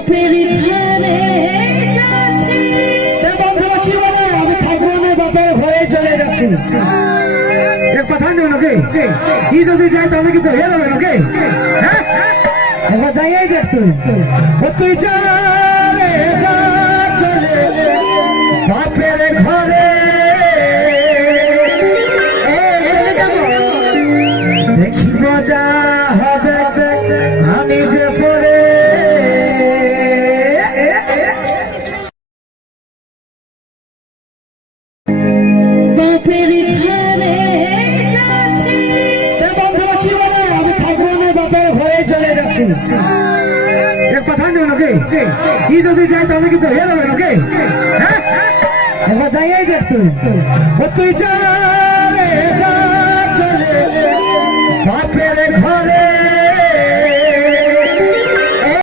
বাপের ঘরে গেছে। বন্ধুরা কি বলে, আমি থাকবো না, বাপের ঘরে চলে যাচ্ছি। কথা নেই নাকি? কি যদি যায় তাহলে কিন্তু হয়ে যাবে নাকি? হ্যাঁ, এবার যাইয়াই দেখ তুই। ও তুই যা রে যা চলে বাপের ঘরে, চলে যাব দেখিব যা হবে আমি যে পড়ে। বাপের ঘরে গেছে। বন্ধুরা কি বলে, আমি থাকবো না, বাপের ঘরে চলে যাচ্ছি। কথা নেই নাকি? কি যদি যায় তাহলে কিন্তু হয়ে যাবে নাকি? হ্যাঁ, এবার যাইয়াই দেখ তুই। ও তুই যা রে যা চলে